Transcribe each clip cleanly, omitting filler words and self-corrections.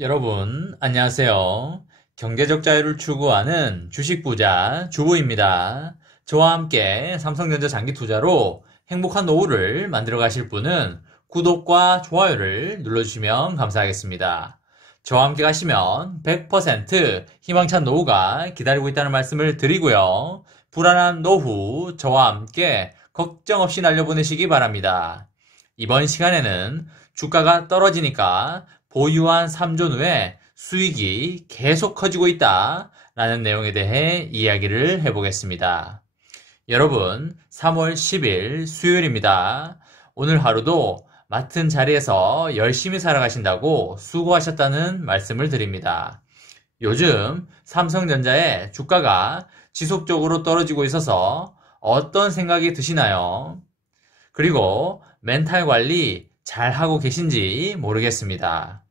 여러분, 안녕하세요. 경제적 자유를 추구하는 주식부자 주부입니다. 저와 함께 삼성전자 장기 투자로 행복한 노후를 만들어 가실 분은 구독과 좋아요를 눌러주시면 감사하겠습니다. 저와 함께 가시면 100% 희망찬 노후가 기다리고 있다는 말씀을 드리고요. 불안한 노후 저와 함께 걱정 없이 날려보내시기 바랍니다. 이번 시간에는 주가가 떨어지니까 보유한 3존 후에 수익이 계속 커지고 있다 라는 내용에 대해 이야기를 해보겠습니다. 여러분, 3월 10일 수요일입니다. 오늘 하루도 맡은 자리에서 열심히 살아가신다고 수고하셨다는 말씀을 드립니다. 요즘 삼성전자의 주가가 지속적으로 떨어지고 있어서 어떤 생각이 드시나요? 그리고 멘탈 관리 잘 하고 계신지 모르겠습니다.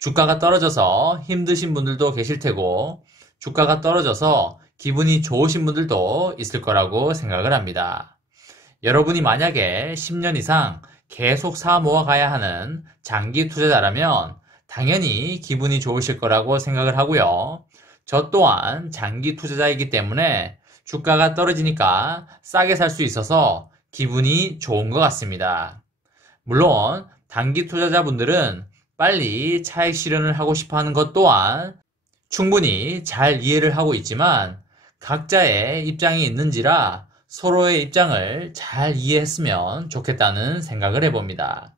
주가가 떨어져서 힘드신 분들도 계실 테고 주가가 떨어져서 기분이 좋으신 분들도 있을 거라고 생각을 합니다. 여러분이 만약에 10년 이상 계속 사 모아 가야 하는 장기 투자자라면 당연히 기분이 좋으실 거라고 생각을 하고요. 저 또한 장기 투자자이기 때문에 주가가 떨어지니까 싸게 살 수 있어서 기분이 좋은 것 같습니다. 물론 단기 투자자분들은 빨리 차익 실현을 하고 싶어 하는 것 또한 충분히 잘 이해를 하고 있지만 각자의 입장이 있는지라 서로의 입장을 잘 이해했으면 좋겠다는 생각을 해봅니다.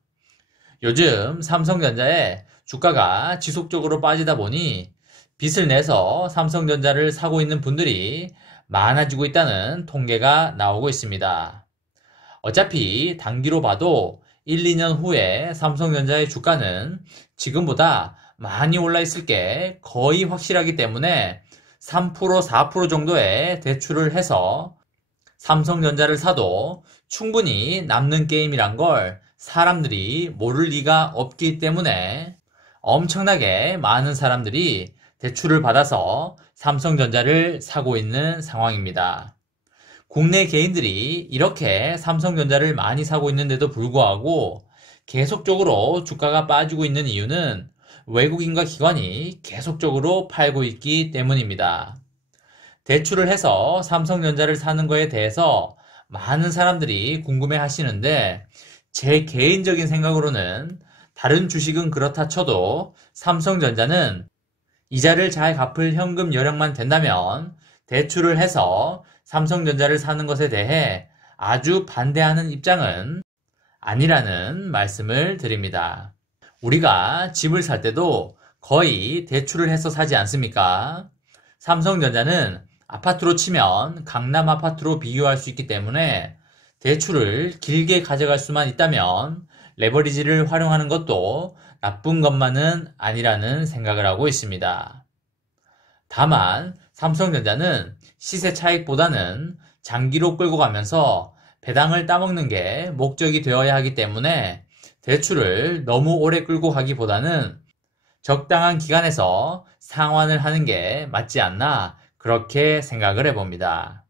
요즘 삼성전자의 주가가 지속적으로 빠지다 보니 빚을 내서 삼성전자를 사고 있는 분들이 많아지고 있다는 통계가 나오고 있습니다. 어차피 단기로 봐도 1, 2년 후에 삼성전자의 주가는 지금보다 많이 올라 있을 게 거의 확실하기 때문에 3%, 4% 정도의 대출을 해서 삼성전자를 사도 충분히 남는 게임이란 걸 사람들이 모를 리가 없기 때문에 엄청나게 많은 사람들이 대출을 받아서 삼성전자를 사고 있는 상황입니다. 국내 개인들이 이렇게 삼성전자를 많이 사고 있는데도 불구하고 계속적으로 주가가 빠지고 있는 이유는 외국인과 기관이 계속적으로 팔고 있기 때문입니다. 대출을 해서 삼성전자를 사는 거에 대해서 많은 사람들이 궁금해 하시는데 제 개인적인 생각으로는 다른 주식은 그렇다 쳐도 삼성전자는 이자를 잘 갚을 현금 여력만 된다면 대출을 해서 삼성전자를 사는 것에 대해 아주 반대하는 입장은 아니라는 말씀을 드립니다. 우리가 집을 살 때도 거의 대출을 해서 사지 않습니까? 삼성전자는 아파트로 치면 강남 아파트로 비교할 수 있기 때문에 대출을 길게 가져갈 수만 있다면 레버리지를 활용하는 것도 나쁜 것만은 아니라는 생각을 하고 있습니다. 다만 삼성전자는 시세 차익보다는 장기로 끌고 가면서 배당을 따먹는 게 목적이 되어야 하기 때문에 대출을 너무 오래 끌고 가기보다는 적당한 기간에서 상환을 하는 게 맞지 않나 그렇게 생각을 해봅니다.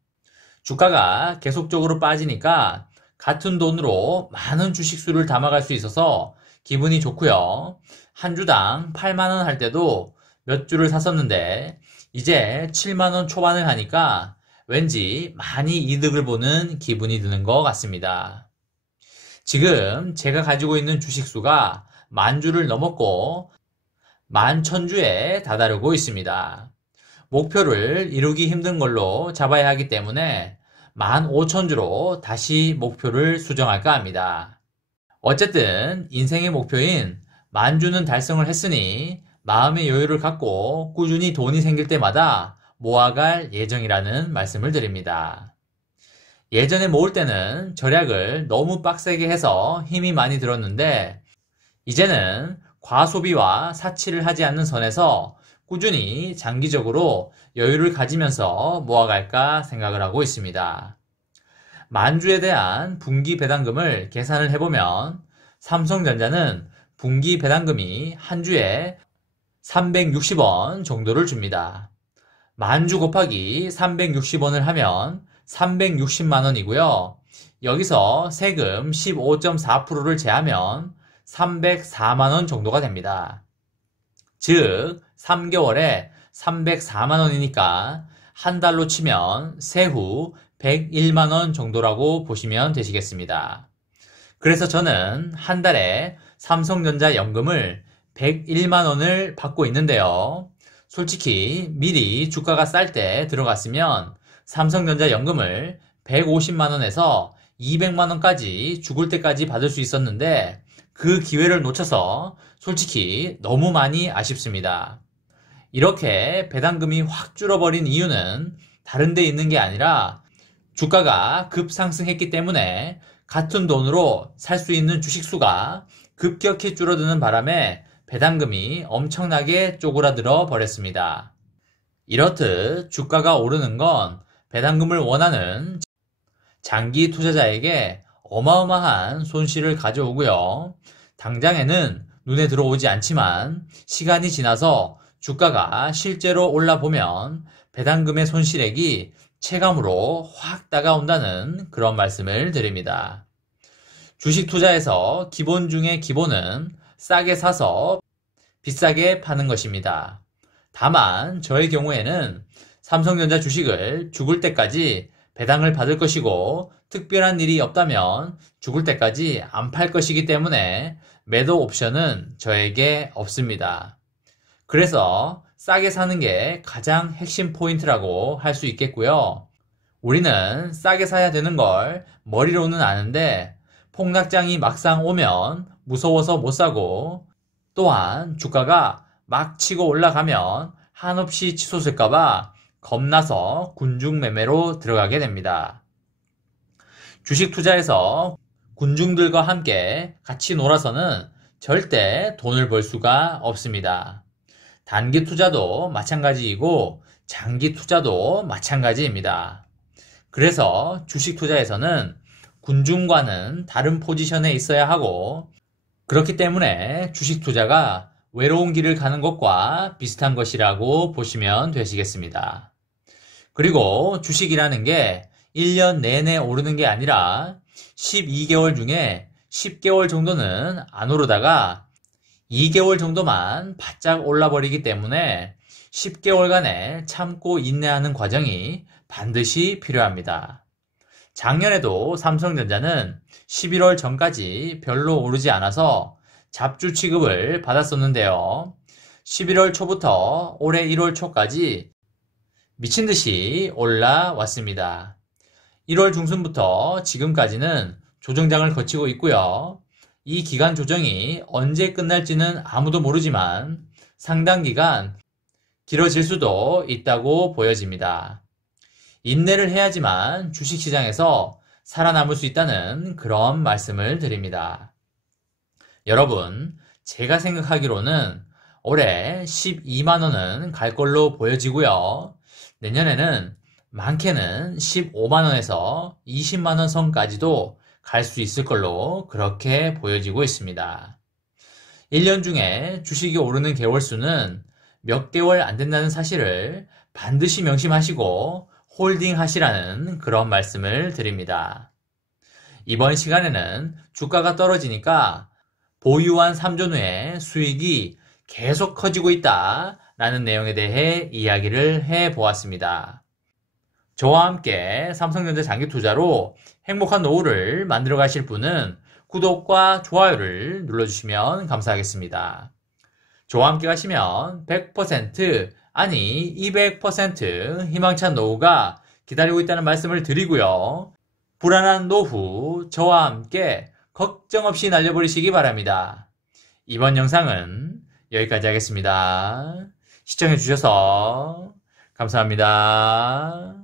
주가가 계속적으로 빠지니까 같은 돈으로 많은 주식수를 담아갈 수 있어서 기분이 좋고요. 한 주당 8만원 할 때도 몇 주를 샀었는데 이제 7만원 초반을 하니까 왠지 많이 이득을 보는 기분이 드는 것 같습니다. 지금 제가 가지고 있는 주식수가 10,000주를 넘었고 11,000주에 다다르고 있습니다. 목표를 이루기 힘든 걸로 잡아야 하기 때문에 15,000주로 다시 목표를 수정할까 합니다. 어쨌든 인생의 목표인 10,000주는 달성을 했으니 마음의 여유를 갖고 꾸준히 돈이 생길 때마다 모아갈 예정이라는 말씀을 드립니다. 예전에 모을 때는 절약을 너무 빡세게 해서 힘이 많이 들었는데 이제는 과소비와 사치를 하지 않는 선에서 꾸준히 장기적으로 여유를 가지면서 모아갈까 생각을 하고 있습니다. 10,000주에 대한 분기 배당금을 계산을 해보면 삼성전자는 분기 배당금이 한 주에 360원 정도를 줍니다. 10,000주 곱하기 360원을 하면 360만원이고요. 여기서 세금 15.4%를 제하면 304만원 정도가 됩니다. 즉 3개월에 304만 원이니까 한 달로 치면 세후 101만 원 정도라고 보시면 되시겠습니다. 그래서 저는 한 달에 삼성전자 연금을 101만 원을 받고 있는데요. 솔직히 미리 주가가 쌀 때 들어갔으면 삼성전자 연금을 150만 원에서 200만 원까지 죽을 때까지 받을 수 있었는데 그 기회를 놓쳐서 솔직히 너무 많이 아쉽습니다. 이렇게 배당금이 확 줄어버린 이유는 다른 데 있는 게 아니라 주가가 급상승했기 때문에 같은 돈으로 살 수 있는 주식수가 급격히 줄어드는 바람에 배당금이 엄청나게 쪼그라들어 버렸습니다. 이렇듯 주가가 오르는 건 배당금을 원하는 장기 투자자에게 어마어마한 손실을 가져오고요. 당장에는 눈에 들어오지 않지만 시간이 지나서 주가가 실제로 올라보면 배당금의 손실액이 체감으로 확 다가온다는 그런 말씀을 드립니다. 주식 투자에서 기본 중에 기본은 싸게 사서 비싸게 파는 것입니다. 다만 저의 경우에는 삼성전자 주식을 죽을 때까지 배당을 받을 것이고 특별한 일이 없다면 죽을 때까지 안 팔 것이기 때문에 매도 옵션은 저에게 없습니다. 그래서 싸게 사는 게 가장 핵심 포인트라고 할 수 있겠고요. 우리는 싸게 사야 되는 걸 머리로는 아는데 폭락장이 막상 오면 무서워서 못 사고 또한 주가가 막 치고 올라가면 한없이 치솟을까봐 겁나서 군중 매매로 들어가게 됩니다. 주식 투자에서 군중들과 함께 같이 놀아서는 절대 돈을 벌 수가 없습니다. 단기 투자도 마찬가지이고 장기 투자도 마찬가지입니다. 그래서 주식 투자에서는 군중과는 다른 포지션에 있어야 하고 그렇기 때문에 주식 투자가 외로운 길을 가는 것과 비슷한 것이라고 보시면 되시겠습니다. 그리고 주식이라는 게 1년 내내 오르는 게 아니라 12개월 중에 10개월 정도는 안 오르다가 2개월 정도만 바짝 올라버리기 때문에 10개월간의 참고 인내하는 과정이 반드시 필요합니다. 작년에도 삼성전자는 11월 전까지 별로 오르지 않아서 잡주 취급을 받았었는데요. 11월 초부터 올해 1월 초까지 미친 듯이 올라왔습니다. 1월 중순부터 지금까지는 조정장을 거치고 있고요. 이 기간 조정이 언제 끝날지는 아무도 모르지만 상당 기간 길어질 수도 있다고 보여집니다. 인내를 해야지만 주식시장에서 살아남을 수 있다는 그런 말씀을 드립니다. 여러분, 제가 생각하기로는 올해 12만원은 갈 걸로 보여지고요. 내년에는 많게는 15만원에서 20만원 선까지도 갈 수 있을 걸로 그렇게 보여지고 있습니다. 1년 중에 주식이 오르는 개월수는 몇 개월 안 된다는 사실을 반드시 명심하시고 홀딩 하시라는 그런 말씀을 드립니다. 이번 시간에는 주가가 떨어지니까 보유한 3존 후에 수익이 계속 커지고 있다 라는 내용에 대해 이야기를 해보았습니다. 저와 함께 삼성전자 장기 투자로 행복한 노후를 만들어 가실 분은 구독과 좋아요를 눌러주시면 감사하겠습니다. 저와 함께 가시면 100% 아니 200% 희망찬 노후가 기다리고 있다는 말씀을 드리고요. 불안한 노후 저와 함께 걱정 없이 날려버리시기 바랍니다. 이번 영상은 여기까지 하겠습니다. 시청해주셔서 감사합니다.